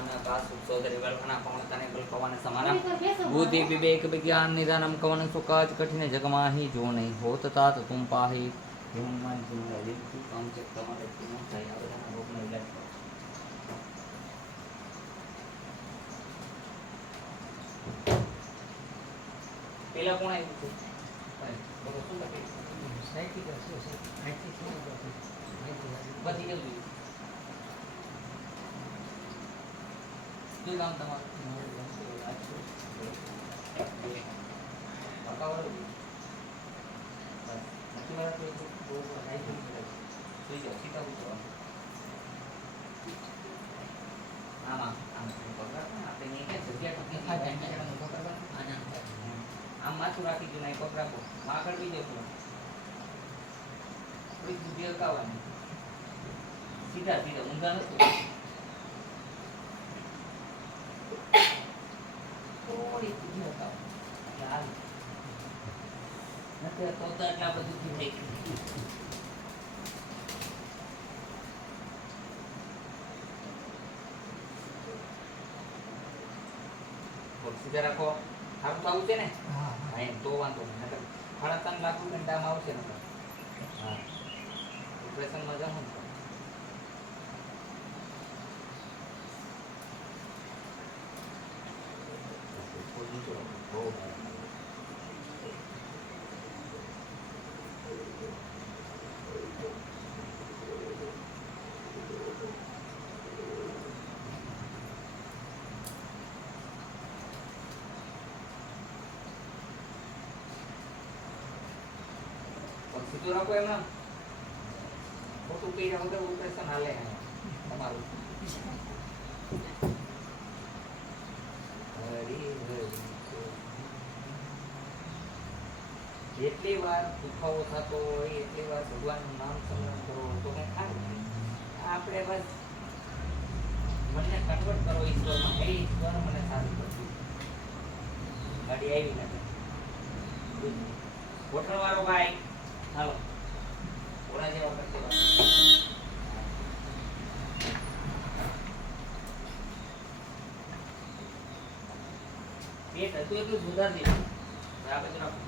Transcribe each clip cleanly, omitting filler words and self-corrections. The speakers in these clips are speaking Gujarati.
भगवान कासु सोदरी वल्कना पवनतने बलपवन समाना बुद्धि विवेक विज्ञान निदानम कवन सुकाज कठिन जगमाही जो नहीं होत तात तुम पाही हनुमान जी ने लिखी काम से તમારે પૂર્ણ થાય આ બધાના રોગનો ઇલાજ કરો પેલા કોણ આવ્યું હતું બોલો શું લખે સાહિત્ય છે સાહિત્ય શું બધી કેવું શું નામ તમારું આમ માથું રાખી દઉં નહીં પગ રાખો આગળ બીજો થોડો થોડીક બુદ્ધિ અકાવવાની સીધા સીધા ઊંધા નથી થોડીક બુદ્ધિ અકાવવાની હાલ નથી તો એટલા બધું થઈ ગયું સીધા રાખો આવું તો આવું છે ને હા એમ તો વાંધો નહીં 3.5 લાખ રૂપિયા દામ આવશે ને હા ઓપરેશનમાં જાઉં સીધું રાખો એમ નામ ખોટું કહી રહ્યા વગર ઓપરેશન હાલે તમારું જેટલી વાર દુખાવો થતો હોય એટલી વાર ભગવાનનું નામ સ્મરણ કરો તો કંઈ થાય નહીં આપણે બસ મનને કન્વર્ટ કરો ઈશ્વરમાં હે ઈશ્વર મને સારું કરશું ગાડી આવી નથી હોટલ વાળો ભાઈ હાલો ઓલા જેવા કરતી વાત પેટ હતું એટલું સુધાર દીધું આ બાજુ રાખો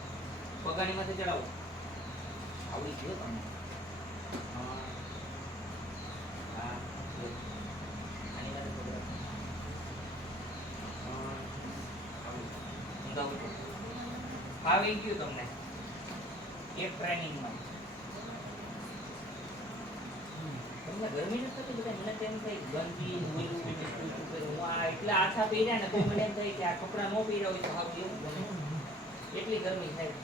પગાની માંથી ચડાવો આવડી ગયો તમને હા આની વાત ફાવી ગયું તમને એક ટ્રેનિંગમાં તમને ગરમી નથી થતી બધા મને તેમ થાય ગંદી હું એટલા આછા પહેર્યા ને તો મને એમ થાય કે આ કપડા ન પહેર્યા હોય તો હાવ એવું ગમે એટલી ગરમી થાય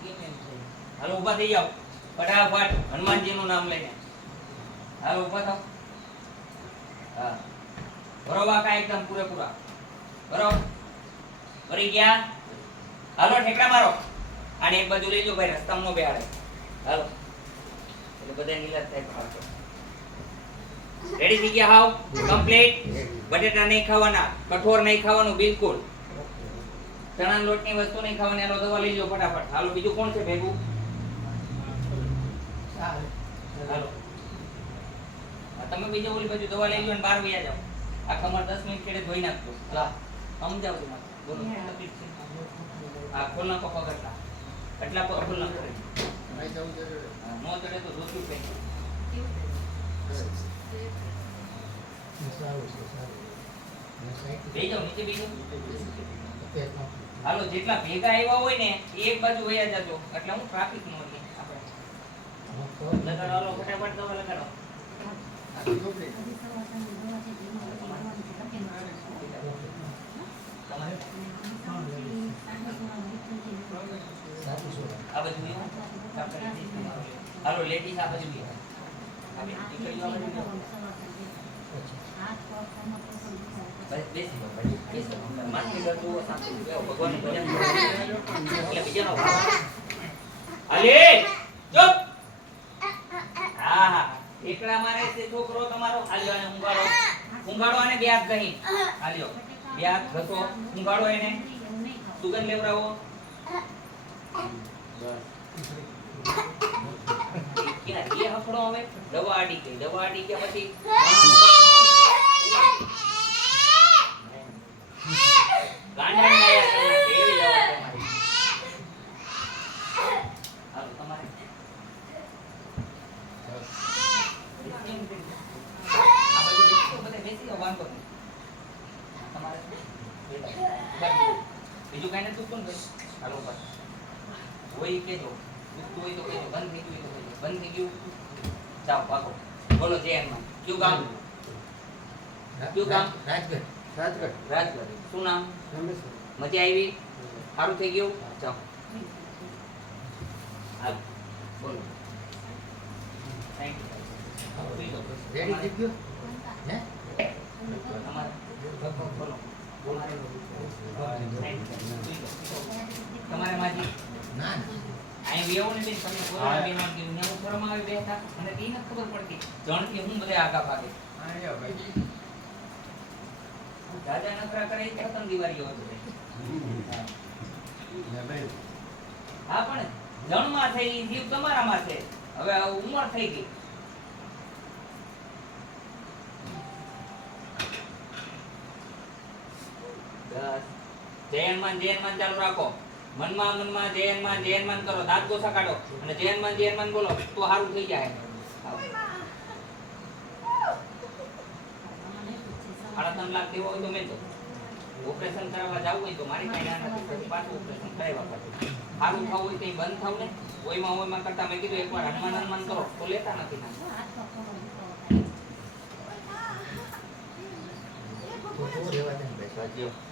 કેમ એમ થાય હાલો ઊભા થઈ જાઓ ફટાફટ હનુમાનજીનું નામ લઈને હાલો ઊભા થાવ હા બરોબર કા એકદમ પૂરેપૂરા બરોબર કરી ગયા હાલો ઠેકડા મારો આને એક બાજુ લઈ લો ભાઈ રસ્તામાં નો બેહાડે હાલો એટલે બધા નીલાજ થાય પાછો રેડી થઈ ગયા હાવ કમ્પ્લીટ બટેટા નહીં ખાવાના કઠોર નહીં ખાવાનું બિલકુલ ચણા લોટની વસ્તુ નહીં ખાવાની હાલો દવા લઈ લો ફટાફટ હાલો બીજું કોણ છે ભેગું હાલો તમે બીજો ઓલી બાજુ દવા લઈ લો અને બહાર વયા જાઓ આ કમર 10 મિનિટ કેડે ધોઈ નાખજો હા સમજાવજો મને બોલો આ ખોલ નાખો પગ એટલા પગ ખોલ નાખો નો ચડે તો ધોતું પે બેજો નીચે બેજો હાલો જેટલા ભેગા આવ્યા હોય ને એક બાજુ વયા જાજો એટલે હું ટ્રાફિક નો એટલે આપણે લગાડો હાલો ફટાફટ દવા લગાડો આ બાજુ હાલો લેડીઝ આ બાજુ બી હવે નીકળ્યો આ બાજુ બેસી માથે ગતો સાચું ભગવાન ભજન એટલે બીજાનો હાલે ચૂપ હા હા એકડા મારે છે છોકરો તમારો હાલ્યો અને ઊંઘાડો અને બે હાથ ગહી હાલ્યો બે હાથ ઘસો ઊંઘાડો એને સુગંધ લેવરાવો બસ કે હફો થોડો આવે દવા આડી ગઈ દવા આડી ગયા પછી ગાંડા નાયા તમને કેવી દવા તમારી હાલો તમારે આ બધું બધે બેસી જાઓ વાંધો નહીં તમારે બીજું કાંઈ નથી કોણ ભાઈ હાલો ઉપર હોય ઈ કહેજો દુખતું હોય તો કહેજો બંધ થઈ ગયું હોય તો કહેજો બંધ થઈ ગયું જાઓ ભાગો બોલો જય હનુમાન કયું ગામ રાજગઢ રાજગઢ શું નામ રમેશ મજા આવી સારું થઈ ગયું જાઓ હાલો બોલો થેન્ક યુ રેડી થઈ ગયો હે તમારે બોલો તમારે માજી ના અહીં વિયાવો ને બેન તમે કોરોના બીમાર ગયું ને ઉપરમાં આવી બેઠા અને તી નથી ખબર પડતી જણથી હું બધે આગા ભાગે આયો ભાઈ દાદા નખરા કરે એ પ્રથમ દિવાળીઓ હતો હા પણ જણમાં થઈ જીવ તમારામાં છે હવે ઉંમર થઈ ગઈ બસ જય હનુમાન ચાલુ રાખો મનમાં જય હનુમાન કરો દાંત ગોસા કાઢો અને જય હનુમાન બોલો તો સારું થઈ જાય 3.5 લાખ દેવો હોય તો મેં તો ઓપરેશન કરાવવા જવું હોય તો મારી પાસે ના નથી પછી પાછું ઓપરેશન કરાવવા પડે સારું થવું હોય તો એ બંધ થવું ને ઓયમાં કરતા મેં કીધું એકવાર હનુમાન કરો તો લેતા નથી ના તો રેવા દે ને ભાઈ સાચી